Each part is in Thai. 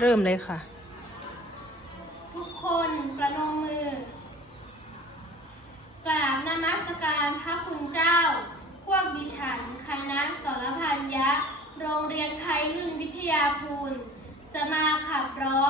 เริ่มเลยค่ะ ทุกคนประนมมือ กราบนามัสการพระคุณเจ้า พวกดิฉันไคณะสรพันยะ โรงเรียนไทยนุ่นวิทยาภูลจะมาขับร้อง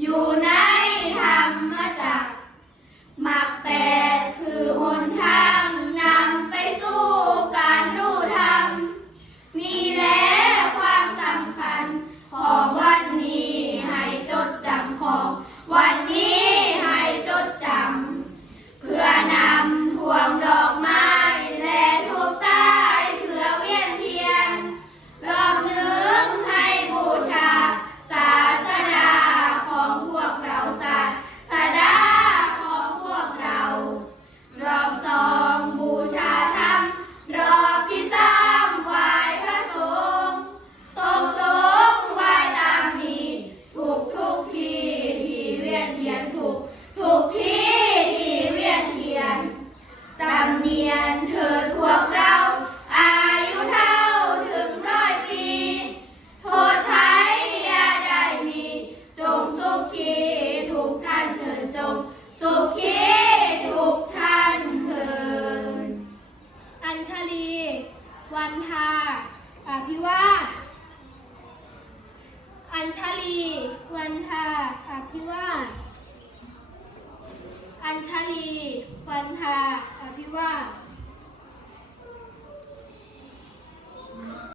Yo อพิวาอัญชลี วันทาอภิวาอัญชลี วันทาอภิวา